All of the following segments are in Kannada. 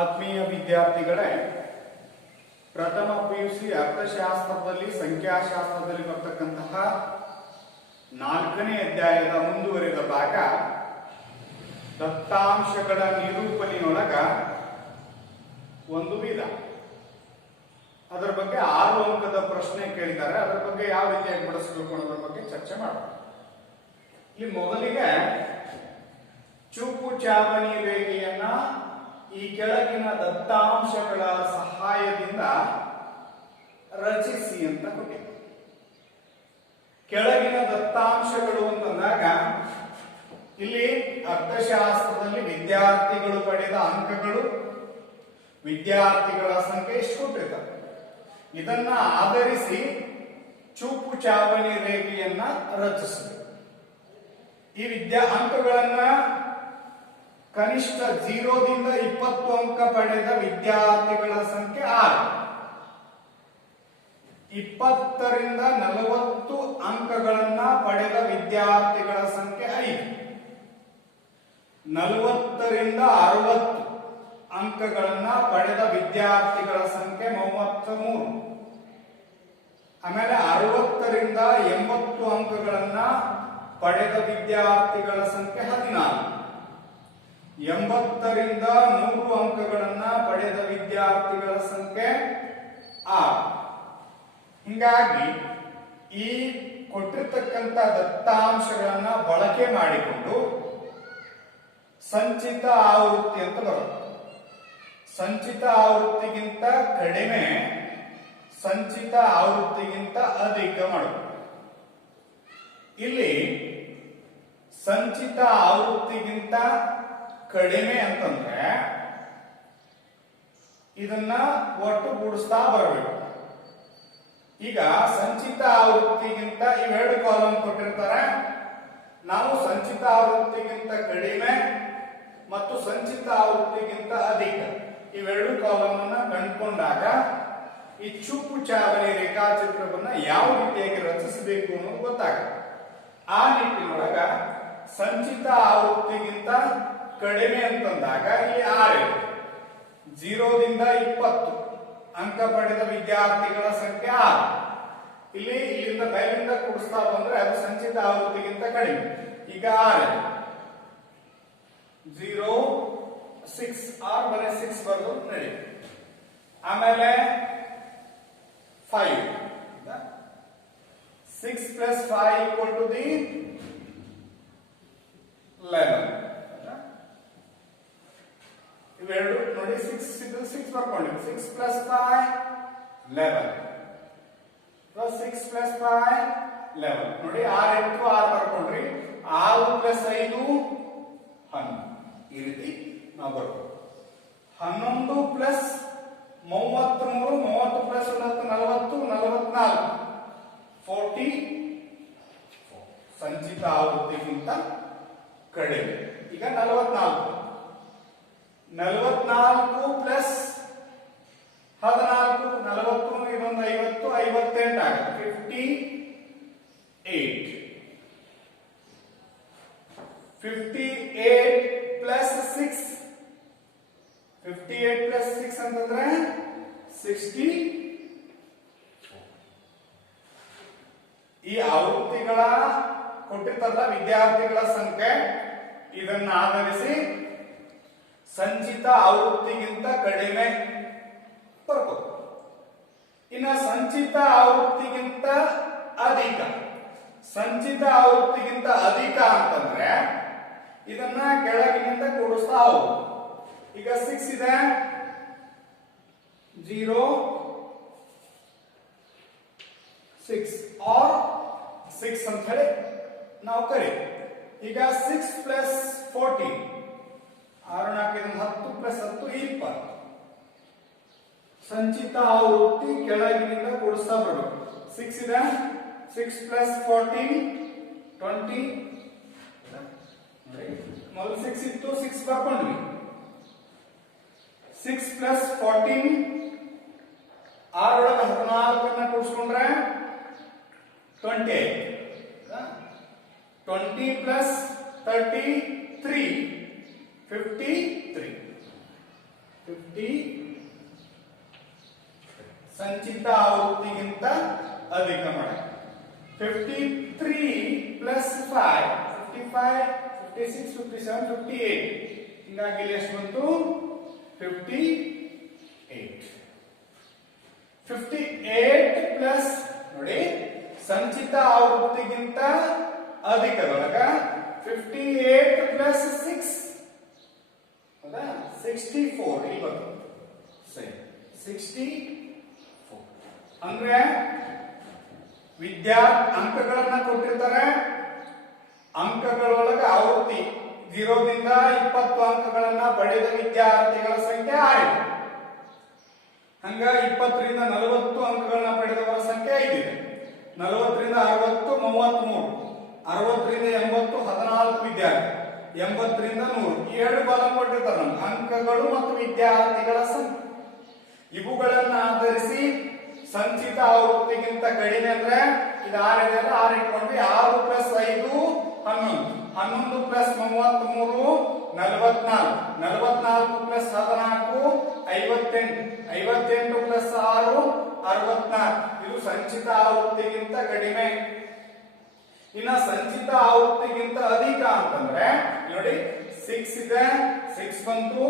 ಆತ್ಮೀಯ ವಿದ್ಯಾರ್ಥಿಗಳೇ, ಪ್ರಥಮ ಪಿಯುಸಿ ಅರ್ಥಶಾಸ್ತ್ರದಲ್ಲಿ ಸಂಖ್ಯಾಶಾಸ್ತ್ರದಲ್ಲಿ ಬರ್ತಕ್ಕಂತಹ 4ನೇ ಅಧ್ಯಾಯದ ಮುಂದುವರೆದ ಭಾಗ ದತ್ತಾಂಶಗಳ ನಿರೂಪಣೆಯೊಳಗ ಒಂದು ವಿಧ. ಅದರ ಬಗ್ಗೆ 6 ಅಂಕದ ಪ್ರಶ್ನೆ ಕೇಳಿದ್ದಾರೆ. ಅದರ ಬಗ್ಗೆ ಯಾವ ರೀತಿಯಾಗಿ ಬಿಡಿಸಬೇಕು ಅನ್ನೋದ್ರ ಬಗ್ಗೆ ಚರ್ಚೆ ಮಾಡೋಣ. ಇಲ್ಲಿ ಮೊದಲಿಗೆ ಚೂಪು ಚಾವಣಿ ರೇಖೆಯನ್ನ ಈ ಕೆಳಗಿನ ದತ್ತಾಂಶಗಳ ಸಹಾಯದಿಂದ ರಚಿಸಿ ಅಂತ ಕೊಟ್ಟಿದೆ. ಕೆಳಗಿನ ದತ್ತಾಂಶಗಳು ಅಂತಂದಾಗ ಇಲ್ಲಿ ಅರ್ಥಶಾಸ್ತ್ರದಲ್ಲಿ ವಿದ್ಯಾರ್ಥಿಗಳು ಪಡೆದ ಅಂಕಗಳು, ವಿದ್ಯಾರ್ಥಿಗಳ ಸಂಖ್ಯೆ ಎಷ್ಟು ಕೊಟ್ಟಿರ್ತಾರೆ. ಇದನ್ನ ಆಧರಿಸಿ ಚೂಪು ಚಾವಣಿ ರೇಖೆಯನ್ನ ರಚಿಸಬೇಕು. ಈ ಅಂಕಗಳನ್ನ ಕನಿಷ್ಠ 0 ದಿಂದ 20 ಅಂಕ ಪಡೆದ ವಿದ್ಯಾರ್ಥಿಗಳ ಸಂಖ್ಯೆ 6, 20 ರಿಂದ 40 ಅಂಕಗಳನ್ನ ಪಡೆದ ವಿದ್ಯಾರ್ಥಿಗಳ ಸಂಖ್ಯೆ 5, 40 ರಿಂದ 60 ಅಂಕಗಳನ್ನ ಪಡೆದ ವಿದ್ಯಾರ್ಥಿಗಳ ಸಂಖ್ಯೆ 33, ಆಮೇಲೆ 60 ರಿಂದ 80 ಅಂಕಗಳನ್ನ ಪಡೆದ ವಿದ್ಯಾರ್ಥಿಗಳ ಸಂಖ್ಯೆ 14, 80 ರಿಂದ 100 ಅಂಕಗಳನ್ನ ಪಡೆದ ವಿದ್ಯಾರ್ಥಿಗಳ ಸಂಖ್ಯೆ 6. ಹಿಂಗಾಗಿ ಈ ಕೊಟ್ಟಿರ್ತಕ್ಕಂಥ ದತ್ತಾಂಶಗಳನ್ನ ಬಳಕೆ ಮಾಡಿಕೊಂಡು ಸಂಚಿತ ಆವೃತ್ತಿ ಅಂತ ಬರುತ್ತೆ. ಸಂಚಿತ ಆವೃತ್ತಿಗಿಂತ ಕಡಿಮೆ, ಸಂಚಿತ ಆವೃತ್ತಿಗಿಂತ ಅಧಿಕ ಮಾಡಬೇಕು. ಇಲ್ಲಿ ಸಂಚಿತ ಆವೃತ್ತಿಗಿಂತ ಕಡಿಮೆ ಅಂತಂದ್ರೆ ಇದನ್ನ ಒಟ್ಟುಗೂಡಿಸ್ತಾ ಬರಬೇಕು. ಈಗ ಸಂಚಿತ ಆವೃತ್ತಿಗಿಂತ ಇವೆರಡು ಕಾಲಮ್ ಕೊಟ್ಟಿರ್ತಾರೆ. ನಾವು ಸಂಚಿತ ಆವೃತ್ತಿಗಿಂತ ಕಡಿಮೆ ಮತ್ತು ಸಂಚಿತ ಆವೃತ್ತಿಗಿಂತ ಅಧಿಕ ಇವೆರಡು ಕಾಲಮ್ ಅನ್ನ ಕಂಡುಕೊಂಡಾಗ ಈ ಚೂಪು ಚಾವಣಿ ರೇಖಾಚಿತ್ರವನ್ನ ಯಾವ ರೀತಿಯಾಗಿ ರಚಿಸಬೇಕು ಅನ್ನೋದು ಗೊತ್ತಾಗುತ್ತೆ. ಆ ನಿಟ್ಟಿನೊಳಗ ಸಂಚಿತ ಆವೃತ್ತಿಗಿಂತ ಕಡಿಮೆ ಅಂತಂದಾಗ ಈ 6, 0 ದಿಂದ 20 ಅಂಕ ಪಡೆದ ವಿದ್ಯಾರ್ಥಿಗಳ ಸಂಖ್ಯೆ 6. ಇಲ್ಲಿಂದ ಮೇಲಿಂದ ಕೂಡಿಸ್ತಾ ಬಂದ್ರೆ ಅದು ಸಂಚಿತ ಆವೃತ್ತಿಗಿಂತ ಕಡಿಮೆ. ಈಗ 6, 0, 6 6 ಬರೀ 6 ಬರೆದು ನಡಿ. ಆಮೇಲೆ 5, 6 plus 5 equal to the 11. ಇವೆರಡು ನೋಡಿ, 6 ಬರ್ಕೊಂಡಿವಿ. 6 plus 5 11 plus 6 plus 5 11 ನೋಡಿ, 6 into 6 ಬರ್ಕೊಂಡ್ರಿ. 6 plus 5 11. ಈ ರೀತಿ ನಾವು ಬರ್ಬೋದು. 11 plus 33, 30 plus 10 40, 44 44 ಸಂಚಿತ ಆವೃತ್ತಿಗಿಂತ ಕಡಿಮೆ. ಈಗ 44 ಪ್ಲಸ್ 14 40, ಇದೊಂದು 50, 58 ಆಗುತ್ತೆ. 58 ಪ್ಲಸ್ 6, 58 ಪ್ಲಸ್ 6 ಅಂತಂದ್ರೆ 60. ಈ ಆವೃತ್ತಿಗಳ ಕೊಟ್ಟಿರ್ತದ ವಿದ್ಯಾರ್ಥಿಗಳ ಸಂಖ್ಯೆ, ಇದನ್ನ ಆಧರಿಸಿ ಸಂಚಿತ ಆವೃತ್ತಿಗಿಂತ ಕಡಿಮೆ ಬರ್ಕೋ. ಇನ್ನು ಸಂಚಿತ ಆವೃತ್ತಿಗಿಂತ ಅಧಿಕ, ಸಂಚಿತ ಆವೃತ್ತಿಗಿಂತ ಅಧಿಕ ಅಂತಂದ್ರೆ ಇದನ್ನ ಕೆಳಗಿನಿಂದ ಕೂಡಿಸ್ತಾ ಹೋಗು. ಈಗ 6 ಇದೆ, 0, 6 ಆರ್ 6 ಅಂತ ಹೇಳಿ ನಾವು ಕರಿ. ಈಗ 6 ಪ್ಲಸ್ 14 6 4 10 ಪ್ಲಸ್ 10 20. ಸಂಚಿತ ಆವೃತ್ತಿ ಕೆಳಗಿನಿಂದ ಕೂಡಿಸ್ತಾ ಬರಬೇಕು. 6 ಇದೆ, 6 ಪ್ಲಸ್ 14 20. ಮೊದಲು 6 ಇತ್ತು, 6 ಬರ್ಕೊಂಡ್ವಿ. 6 ಪ್ಲಸ್ 14 6 ಒಳಗೆ 14 ಕೂಡಿಸ್ಕೊಂಡ್ರೆ 28. 20 plus 33 53. 50 ಸಂಚಿತ ಆವೃತ್ತಿಗಿಂತ ಅಧಿಕ ಮಾಡಿ 53 ಪ್ಲಸ್ 5 55 56 57 58 ಹಿಂಗಾಗಿ ಇಲ್ಲಿ ಎಷ್ಟು ಬಂತು 58 58 ಪ್ಲಸ್ ನೋಡಿ ಸಂಚಿತ ಆವೃತ್ತಿಗಿಂತ ಅಧಿಕದೊಳಗ 58 ಪ್ಲಸ್ 6 ಹೌದಾ 64 ಇಲ್ಲಿ ಬಂತು ಸರಿ 64 ಅಂದ್ರೆ ಅಂಕಗಳನ್ನ ಕೊಟ್ಟಿರ್ತಾರೆ ಅಂಕಗಳೊಳಗ ಆವೃತ್ತಿ 0 ದಿಂದ 20 ಅಂಕಗಳನ್ನ ಪಡೆದ ವಿದ್ಯಾರ್ಥಿಗಳ ಸಂಖ್ಯೆ 6 ಹಂಗ 20 ರಿಂದ 40 ಅಂಕಗಳನ್ನ ಪಡೆದವರ ಸಂಖ್ಯೆ 5 ಇದೆ 40 ರಿಂದ 60 33 60 ರಿಂದ 80 14 ವಿದ್ಯಾರ್ಥಿ 80 ರಿಂದ 100 ಎರಡು ಕಾಲಂ ಕೊಟ್ಟಿರ್ತಾರೆ ನಮ್ಗೆ ಅಂಕಗಳು ಮತ್ತು ವಿದ್ಯಾರ್ಥಿಗಳ ಸಂಖ್ಯೆ ಇವುಗಳನ್ನ ಆಧರಿಸಿ ಸಂಚಿತ ಆವೃತ್ತಿಗಿಂತ ಕಡಿಮೆ ಅಂದ್ರೆ ಇದು 6 ಇದೆ 6 ಇಟ್ಕೊಂಡ್ವಿ 6 ಪ್ಲಸ್ 5 11 11 ಪ್ಲಸ್ 33 44 44 ಪ್ಲಸ್ 14 58 58 ಪ್ಲಸ್ 6 64 ಇದು ಸಂಚಿತ ಆವೃತ್ತಿಗಿಂತ ಕಡಿಮೆ ಇನ್ನ ಸಂಚಿತ ಆವೃತ್ತಿಗಿಂತ ಅಧಿಕ ಅಂತಂದ್ರೆ ನೋಡಿ 6 ಇದೆ 6 ಬಂತು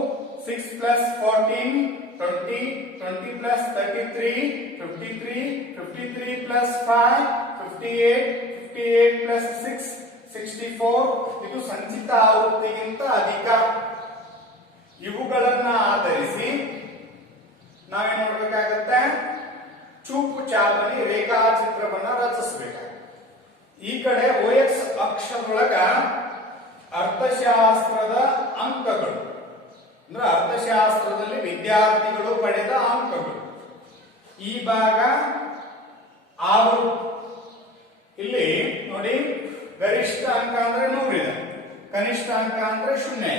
6 ಪ್ಲಸ್ 14 20 20 plus 33 53 53 plus 5 58 58 plus 6 64 ಇದು ಸಂಚಿತ ಆವೃತ್ತಿಗಿಂತ ಅಧಿಕ ಇವುಗಳನ್ನ ಆಧರಿಸಿ ನಾವೇನ್ ಮಾಡಬೇಕಾಗುತ್ತೆ ಚೂಪು ಚಾಪಲಿ ರೇಖಾಚಿತ್ರವನ್ನ ರಚಿಸಬೇಕು ಈ ಕಡೆ OX ಅಕ್ಷದೊಳಗ ಅರ್ಥಶಾಸ್ತ್ರದ ಅಂಕಗಳು ಅಂದ್ರೆ ಅರ್ಥಶಾಸ್ತ್ರದಲ್ಲಿ ವಿದ್ಯಾರ್ಥಿಗಳು ಪಡೆದ ಅಂಕಗಳು ಈ ಭಾಗ ಇಲ್ಲಿ ನೋಡಿ ಗರಿಷ್ಠ ಅಂಕ ಅಂದ್ರೆ 100 ಇದೆ ಕನಿಷ್ಠ ಅಂಕ ಅಂದ್ರೆ 0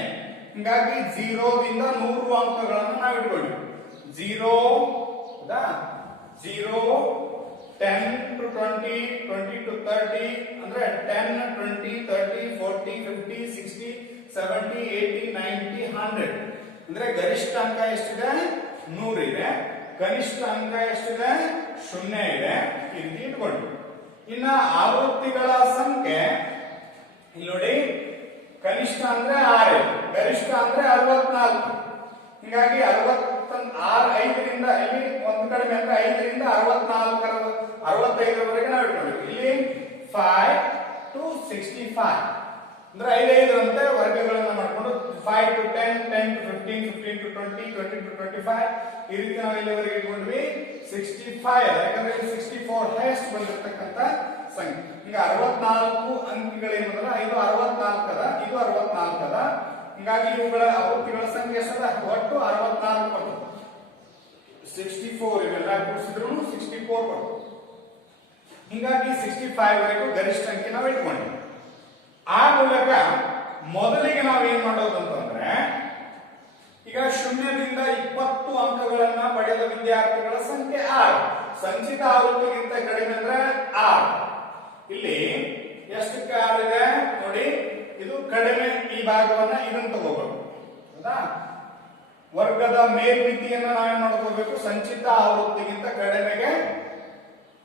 ಹಿಂಗಾಗಿ 0 ದಿಂದ 100 ಅಂಕಗಳನ್ನು ನಾವು ಇಟ್ಕೊಂಡಿವಿ 0 10 to 20 20 to 30 ಅಂದ್ರೆ 10 20 30 40 50 60 70 80 90 100 ಅಂದ್ರೆ ಗರಿಷ್ಠ ಅಂಕ ಎಷ್ಟಿದೆ 100 ಇದೆ ಕನಿಷ್ಠ ಅಂಕ ಎಷ್ಟಿದೆ 0 ಇದೆ ಈ ರೀತಿ ಇಟ್ಕೊಂಡು ಇನ್ನ ಆವೃತ್ತಿಗಳ ಸಂಖ್ಯೆ ಇಲ್ಲಿ ನೋಡಿ ಕನಿಷ್ಠ ಅಂದ್ರೆ 6 ಗರಿಷ್ಠ ಅಂದ್ರೆ 64 ಹೀಗಾಗಿ 5 ರಿಂದ ಇಲ್ಲಿ ಒಂದು ಕಡಿಮೆ ಅಂದ್ರೆ 5 ರಿಂದ 65 ವರೆಗೆ ನಾವು ಇಟ್ಕೊಂಡಿವಿ ಇಲ್ಲಿ 5 to 65 ಅಂದ್ರೆ 5 ಅಂತೆ ವರ್ಗಗಳನ್ನ ಮಾಡ್ಕೊಂಡು 5 to 10 10 to 15 15 to 20 20 to 25 ಈ ರೀತಿ ನಾವು ಇಲ್ಲಿವರೆಗೆ ಇಟ್ಕೊಂಡ್ವಿ 65 ಯಾಕಂದ್ರೆ 64 ಹೈಯೆಸ್ಟ್ ಬಂದಿರತಕ್ಕಂತ ಸಂಖ್ಯೆ ಈಗ 64 ಅಂಕಿಗಳೇನಂದ್ರೆ ಇದು 64 ಅದ ಇದು 64 ಅದ ಹೀಗಾಗಿ ಇವುಗಳ ಆವೃತ್ತಿಗಳ ಸಂಖ್ಯೆ ಎಷ್ಟದ ಒಟ್ಟು 64 ಬರ್ತದೆ 64 ಇವೆಲ್ಲ ಕೂಡಿಸಿದ್ರು 64 ಬರ್ತದೆ ಹೀಗಾಗಿ 65 ವರೆಗೂ ಗರಿಷ್ಠ ಅಂಕಿ ನಾವು ಇಟ್ಕೊಂಡ್ವಿ ಆ ಮೂಲಕ ಮೊದಲಿಗೆ ನಾವು ಏನ್ ಮಾಡೋದು ಅಂತಂದ್ರೆ ಈಗ 0 ರಿಂದ 20 ಅಂಕಗಳನ್ನ ಪಡೆದ ವಿದ್ಯಾರ್ಥಿಗಳ ಸಂಖ್ಯೆ 6 ಸಂಚಿತ ಆವೃತ್ತಿಗಿಂತ ಕಡಿಮೆ ಅಂದ್ರೆ 6 ಇಲ್ಲಿ ಎಷ್ಟಕ್ಕೆ 6 ಇದೆ ನೋಡಿ ಇದು ಕಡಿಮೆ ಈ ಭಾಗವನ್ನ ಇದನ್ನ ತಗೋಬೇಕು ಹೌದಾ ವರ್ಗದ ಮೇಲ್ಮಿತಿಯನ್ನ ನಾವೇನ್ ಮಾಡ್ಕೋಬೇಕು ಸಂಚಿತ ಆವೃತ್ತಿಗಿಂತ ಕಡಿಮೆಗೆ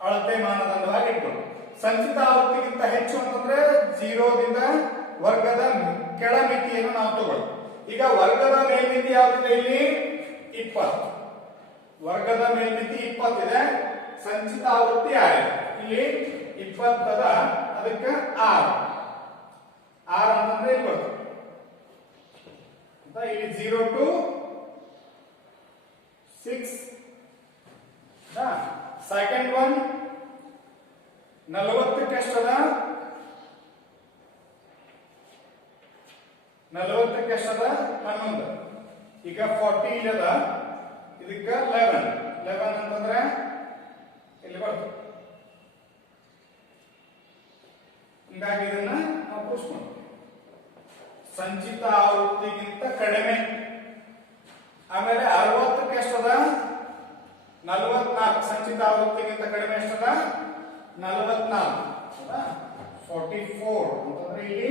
ಅಳತೆ ಮಾನದಂಡವಾಗಿ ಇಟ್ಕೊಂಡು ಸಂಚಿತ ಆವೃತ್ತಿಗಿಂತ ಹೆಚ್ಚು ಅಂತಂದ್ರೆ 0 ದಿಂದ ವರ್ಗದ ಕೆಳಮಿತಿಯನ್ನು ನಾವು ತಗೊಳ್ತೀವಿ ಈಗ ವರ್ಗದ ಮೇಲ್ಮಿತಿ ಯಾವ್ದಿದೆ ಇಲ್ಲಿ 20 ವರ್ಗದ ಮೇಲ್ಮಿತಿ 20 ಇದೆ ಸಂಚಿತ ಆವೃತ್ತಿ 6 ಇಲ್ಲಿ 20 ಅದ ಅದಕ್ಕೆ 6 ಅಂತಂದ್ರೆ ಇಲ್ಲಿ ಬರ್ತದೆ ಇಲ್ಲಿ 0 to 6 ಸೆಕೆಂಡ್ ಒನ್ 40 ಎಷ್ಟದ 11 ಈಗ 40 ಇಲ್ಲದ ಇದಕ್ಕ 11 ಅಂತಂದ್ರೆ ಇಲ್ಲಿ ಬರ್ತದೆ ಹೀಗಾಗಿ ಇದನ್ನ ನಾವು ಕೂಡಿಸ್ಕೊಂಡು ಸಂಚಿತ ಆವೃತ್ತಿಗಿಂತ ಕಡಿಮೆ ಆಮೇಲೆ 60 ಎಷ್ಟದ 44 ಸಂಚಿತ ಆವೃತ್ತಿಗಿಂತ ಕಡಿಮೆ ಎಷ್ಟದ 44 ಹೌದಾ 44 ಅಂತಂದ್ರೆ ಇಲ್ಲಿ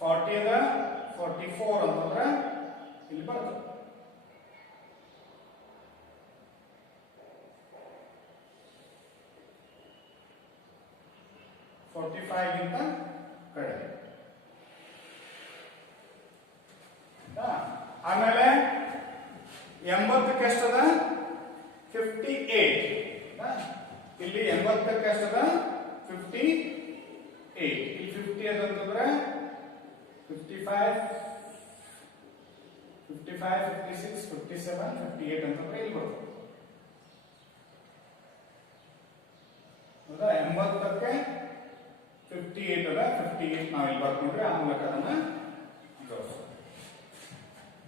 40 ಅದ 44 ಅಂತಂದ್ರೆ ಇಲ್ಲಿ ಬರ್ತದೆ 45 ಗಿಂತ ಕಡಿಮೆ. ಆಮೇಲೆ 80ಕ್ಕೆ ಎಷ್ಟದ 58. ಇಲ್ಲಿ 80ಕ್ಕೆ ಎಷ್ಟದ 58. ಇಲ್ಲಿ 50 ಅಂತಂದ್ರೆ 55 56 57 58 ಅಂತಂದ್ರೆ ಇಲ್ಲಿ ಬರುತ್ತೆ. ಹೌದಾ? 80ಕ್ಕೆ 58 ಅದ 58 ನಾವು ಇಲ್ಲಿ ಬರ್ಕೊಂಡ್ರೆ ಆ ಮೂಲಕ ಅದನ್ನ ಜೋಡಿಸೋದು.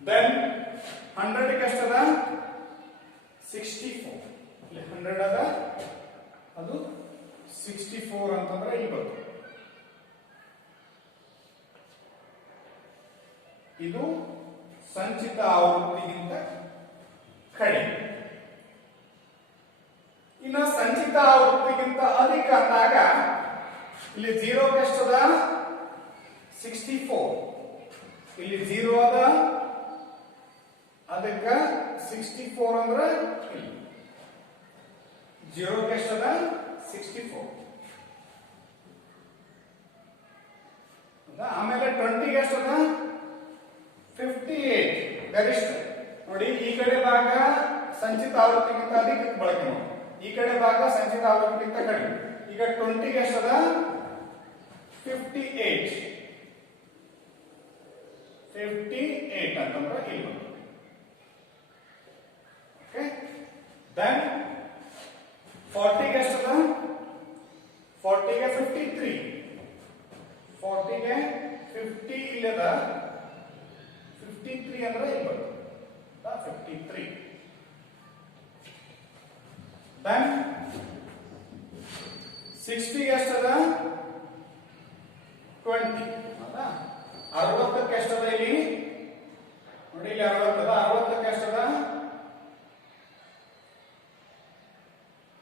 ದೆನ್ 100ಕ್ಕೆ ಎಷ್ಟದ 64. ಇಲ್ಲಿ 100 ಅದ ಅದು 64 ಅಂತಂದ್ರೆ ಇಲ್ಲಿ ಬರುತ್ತೆ. ಇದು ಸಂಚಿತ ಆವೃತ್ತಿಗಿಂತ ಕಡಿಮೆ. ಇನ್ನು ಸಂಚಿತ ಆವೃತ್ತಿಗಿಂತ ಅಧಿಕ ಅಂದಾಗ ಇಲ್ಲಿ 0ಕ್ಕೆ ಎಷ್ಟದ 64. ಇಲ್ಲಿ 0 ಅದ ಅದಕ್ಕೆ 64 ಅಂದ್ರೆ ಇಲ್ಲಿ 0ಕ್ಕೆ ಎಷ್ಟದ 64. ಆಮೇಲೆ 20ಗೆ ಎಷ್ಟದ 58 ಗರಿಷ್ಠ. ನೋಡಿ ಈ ಕಡೆ ಭಾಗ ಸಂಚಿತ ಆವೃತ್ತಿಗಿಂತ ಅಧಿಕ ಬಳಕೆ ಮಾಡಿ, ಈ ಕಡೆ ಭಾಗ ಸಂಚಿತ ಆವೃತ್ತಿಗಿಂತ ಕಡಿಮೆ. ಈಗ 20ಗೆ ಎಷ್ಟದ 58 ಅಂತಂದ್ರೆ ಇಲ್ಲಿ ಬಂತು. ಓಕೆ. ದೆನ್ 40ಗೆ ಎಷ್ಟದ 40ಗೆ 53. 40ಗೆ 50 ಇಲ್ಲದ 53 ಅಂದ್ರೆ ಇಲ್ಲಿ ಬರುತ್ತೆ. 53. ದೆನ್ 60ಗೆ ಎಷ್ಟದ 20. ಹೌದಾ? 60ಕ್ಕೆ ಎಷ್ಟದ ಇಲ್ಲಿ ನೋಡಿ, ಇಲ್ಲಿ 60 ಅದ. 60ಕ್ಕೆ ಎಷ್ಟದ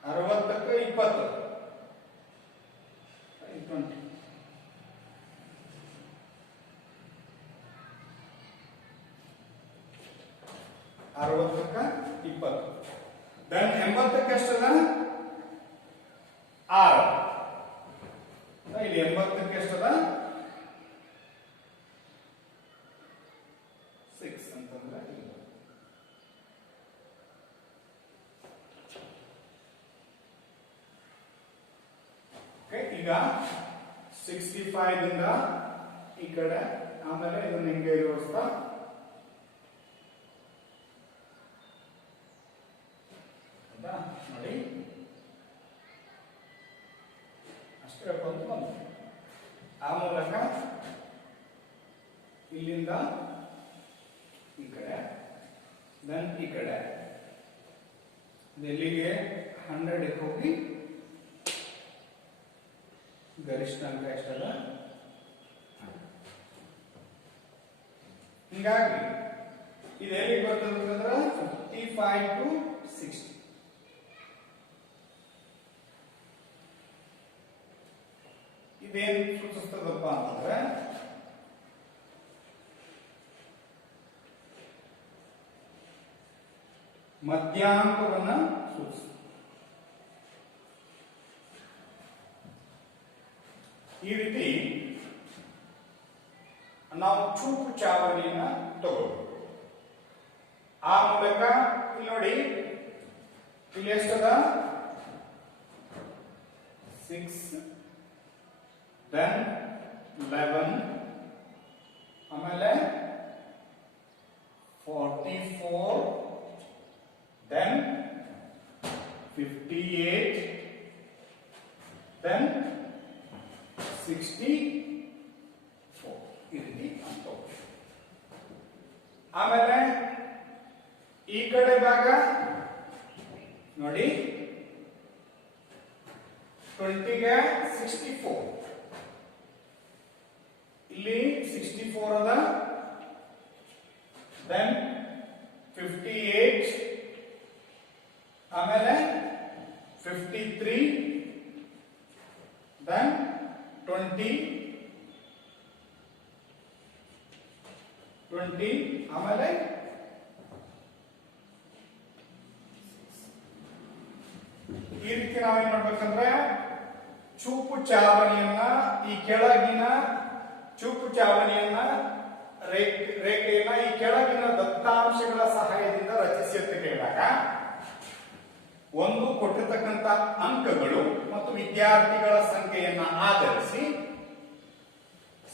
60ಕ್ಕೆ 20 20. 60ಕ್ಕೆ 20. ದೆನ್ 80ಕ್ಕೆ ಎಷ್ಟದ 6. ಇಲ್ಲಿ 80ಕ್ಕೆ ಎಷ್ಟದ 6 ಅಂತಂದ್ರೆ ಓಕೆ. ಈಗ 65 ದಿಂದ ಈ ಕಡೆ, ಆಮೇಲೆ ಇದನ್ನ ಹಿಂಗೆ ಜೋಡಿಸ್ತಾ ನೋಡಿ ಅಷ್ಟೇ ಬಂತು. ಆ ಮೂಲಕ ಇಲ್ಲಿಂದ ಈ ಕಡೆ, ದೆನ್ ಈ ಕಡೆ ಎಲ್ಲಿಗೆ 100ಗೆ ಹೋಗಿ ಗರಿಷ್ಠ ಅಂಕ ಎಷ್ಟಲ್ಲ. ಹೀಗಾಗಿ ಇದು ಎಲ್ಲಿಗೆ ಬರ್ತದಂದ್ರೆ 55 to 60. ಇದೇನು ಸೂಚಿಸ್ತದಪ್ಪ ಅಂತಂದ್ರೆ ಮಧ್ಯಾಂಕವನ್ನ ಸೂಚಿಸ್ತದೆ. ಈ ರೀತಿ ನಾವು ಚೂಪು ಚಾವಣಿಯನ್ನ ತಗೋಬೇಕು. ಆ ಮೂಲಕ ಇಲ್ಲಿ ನೋಡಿ, ಇಲ್ಲಿ ಎಷ್ಟದ 6 ದೆನ್ 11 ಆಮೇಲೆ 44 ದೆನ್ 58 ದೆನ್ 64 ಈ ರೀತಿ ಅಂತ. ಆಮೇಲೆ ಈ ಕಡೆ ಭಾಗ ನೋಡಿ 20ಗೆ 64. ಇಲ್ಲಿ 64 ಅದ, ದೆನ್ 58 ಆಮೇಲೆ 53 ದೆನ್ 20 ಆಮೇಲೆ ಈ ರೀತಿ ನಾವೇನ್ ಮಾಡ್ಬೇಕಂದ್ರೆ ಚೂಪು ಚಾವಣಿಯನ್ನ ಈ ಕೆಳಗಿನ ಚೂಪು ಚಾವಣಿಯನ್ನ ರೇಖೆಯನ್ನ ಈ ಕೆಳಗಿನ ದತ್ತಾಂಶಗಳ ಸಹಾಯದಿಂದ ರಚಿಸಿ ಅಂತ ಕೇಳಿದಾಗ ಒಂದು ಕೊಟ್ಟಿರ್ತಕ್ಕಂಥ ಅಂಕಗಳು ಮತ್ತು ವಿದ್ಯಾರ್ಥಿಗಳ ಸಂಖ್ಯೆಯನ್ನ ಆಧರಿಸಿ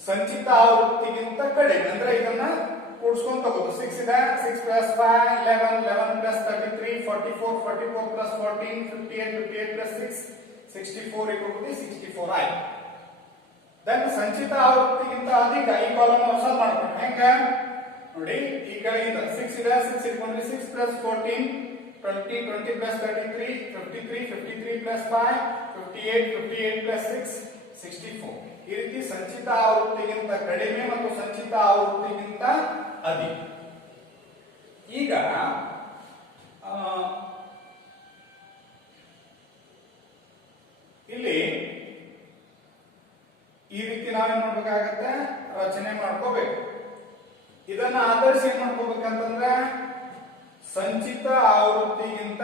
ಸಂಚಿತ ಆವೃತ್ತಿಗಿಂತ ಕಡಿಮೆ ಅಂದ್ರೆ ಇದನ್ನ ಕೂಡಿಸ್ಕೊಂತ ಹೋಗುದು 6 ಇದೆ 6 ಪ್ಲಸ್ 5 11 11 ಪ್ಲಸ್ 33 44 44 ಪ್ಲಸ್ 14 58 58 ಪ್ಲಸ್ 6 64 64 ಆಯ್ತು. ದೆನ್ ಸಂಚಿತ ಆವೃತ್ತಿಗಿಂತ ಅಧಿಕ ಈ ಕಾಲಮ್ ಸಾಲ್ವ್ ಮಾಡ್ಕೊಂಡು ಹೆಂಗ ನೋಡಿ ಈ ಕೆಳಗಿಂದ 6 ಇದೆ 6 ಇಟ್ಕೊಂಡ್ರೆ 6 ಪ್ಲಸ್ 14 20 20 ಪ್ಲಸ್ 33 53 53 ಪ್ಲಸ್ 5 58 58 ಪ್ಲಸ್ 6 64 ಈ ರೀತಿ ಸಂಚಿತ ಆವೃತ್ತಿಗಿಂತ ಕಡಿಮೆ ಮತ್ತು ಸಂಚಿತ ಆವೃತ್ತಿಗಿಂತ ಅಧಿಕ. ಈಗ ಇಲ್ಲಿ ಈ ರೀತಿ ನಾವೇನ್ ಮಾಡ್ಬೇಕಾಗತ್ತೆ ರಚನೆ ಮಾಡ್ಕೋಬೇಕು. ಇದನ್ನ ಆಧರಿಸಿ ಏನ್ ಮಾಡ್ಕೋಬೇಕಂತಂದ್ರೆ ಸಂಚಿತ ಆವೃತ್ತಿಗಿಂತ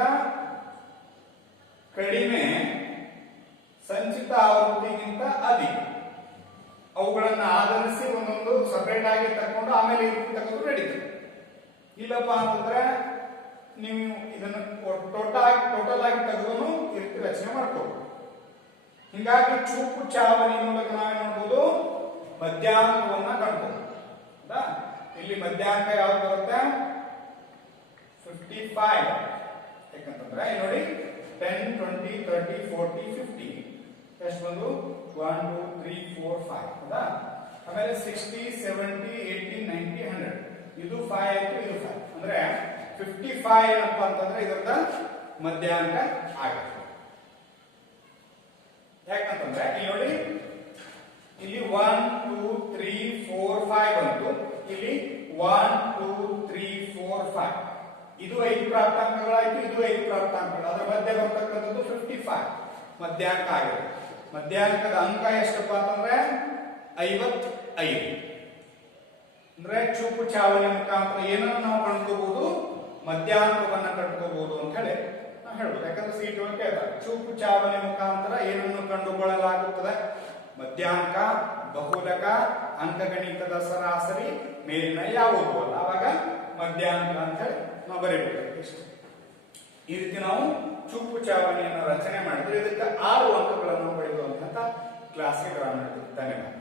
ಕಡಿಮೆ ಸಂಚಿತ ಆವೃತ್ತಿಗಿಂತ ಅಧಿಕ ಅವುಗಳನ್ನ ಆಧರಿಸಿ ಒಂದೊಂದು ಸಪರೇಟ್ ಆಗಿ ತಕೊಂಡು ಆಮೇಲೆ ಈ ರೀತಿ ತಗೊಂಡು ನಡೀತದೆ. ಇಲ್ಲಪ್ಪ ಅಂತಂದ್ರೆ ನೀವು ಇದನ್ನ ಟೋಟಲ್ ಆಗಿ ತೆಗೆದು ಈ ರೀತಿ ರಚನೆ ಮಾಡ್ಕೋಬಹುದು. ಹಿಂಗಾಗಿ ಚೂಪು ಚಾವಣಿ ಮೂಲಕ ನಾವೇನ್ ಮಾಡ್ಬೋದು ಮಧ್ಯಾಂಕವನ್ನ ಕಂಡುಬಹುದು. ಇಲ್ಲಿ ಮಧ್ಯಾಂಕ ಯಾವ್ದು ಬರುತ್ತೆ 55 ಯಾಕಂತಂದ್ರೆ ನೋಡಿ 10 20 30 40 50 ಎಷ್ಟು ಬಂದು 1 2 3 4 5 ಹೌದಾ. ಆಮೇಲೆ 60 70 80 90 100 ಇದು 5 ಆಯ್ತು ಇದು 5 ಅಂದ್ರೆ 55 ಏನಪ್ಪಾ ಅಂತಂದ್ರೆ ಇದರದ ಮಧ್ಯಾಂಕ ಆಗುತ್ತೆ. ಯಾಕಂತಂದ್ರೆ ಇಲ್ಲಿ ನೋಡಿ ಇಲ್ಲಿ 1 2 3 4 5 ಬಂತು, ಇಲ್ಲಿ 1 2 3 4 5 ಇದು 5 ಪ್ರಾಪ್ತಾಂಕಗಳಾಯ್ತು, ಇದು 5 ಪ್ರಾಪ್ತಾಂಕಗಳು, ಅದರ ಮಧ್ಯೆ ಬರ್ತಕ್ಕಂಥದ್ದು 55 ಮಧ್ಯಾಂಕ ಆಗಿದೆ. ಮಧ್ಯಾಂಕದ ಅಂಕ ಎಷ್ಟಪ್ಪ ಅಂತಂದ್ರೆ 55. ಅಂದ್ರೆ ಚೂಪು ಚಾವಣಿ ಮುಖಾಂತರ ಏನನ್ನು ನಾವು ಕಂಡುಕೋಬಹುದು ಮಧ್ಯಾಂಕವನ್ನ ಕಂಡುಕೋಬಹುದು ಅಂತ ಹೇಳಿ ನಾವು ಹೇಳ್ಬೋದು. ಯಾಕಂದ್ರೆ ಸೀಟ್ ಒಳಗೆ ಕೇಳ್ತಾರೆ ಚೂಪು ಚಾವಣಿ ಮುಖಾಂತರ ಏನನ್ನು ಕಂಡುಕೊಳ್ಳಲಾಗುತ್ತದೆ ಮಧ್ಯಾಂಕ, ಬಹುಲಕ, ಅಂಕಗಣಿತದ ಸರಾಸರಿ, ಮೇಲಿನ ಯಾವುದು ಅಲ್ಲ ಅವಾಗ ಮಧ್ಯಾಂಕ ಅಂತ ಹೇಳಿ ನಾವು ಬರೀಬೇಕು. ಇಷ್ಟು ಈ ರೀತಿ ನಾವು ಚೂಪು ಚಾವಣಿಯನ್ನು ರಚನೆ ಮಾಡಿದ್ರೆ ಇದಕ್ಕೆ 6 ಅಂಕಗಳನ್ನು ಪಡೆಯುವಂತಹ ಕ್ಲಾಸ್ಗೆ ಡ್ರಾ ಮಾಡಿದ್ದೀವಿ. ಧನ್ಯವಾದ.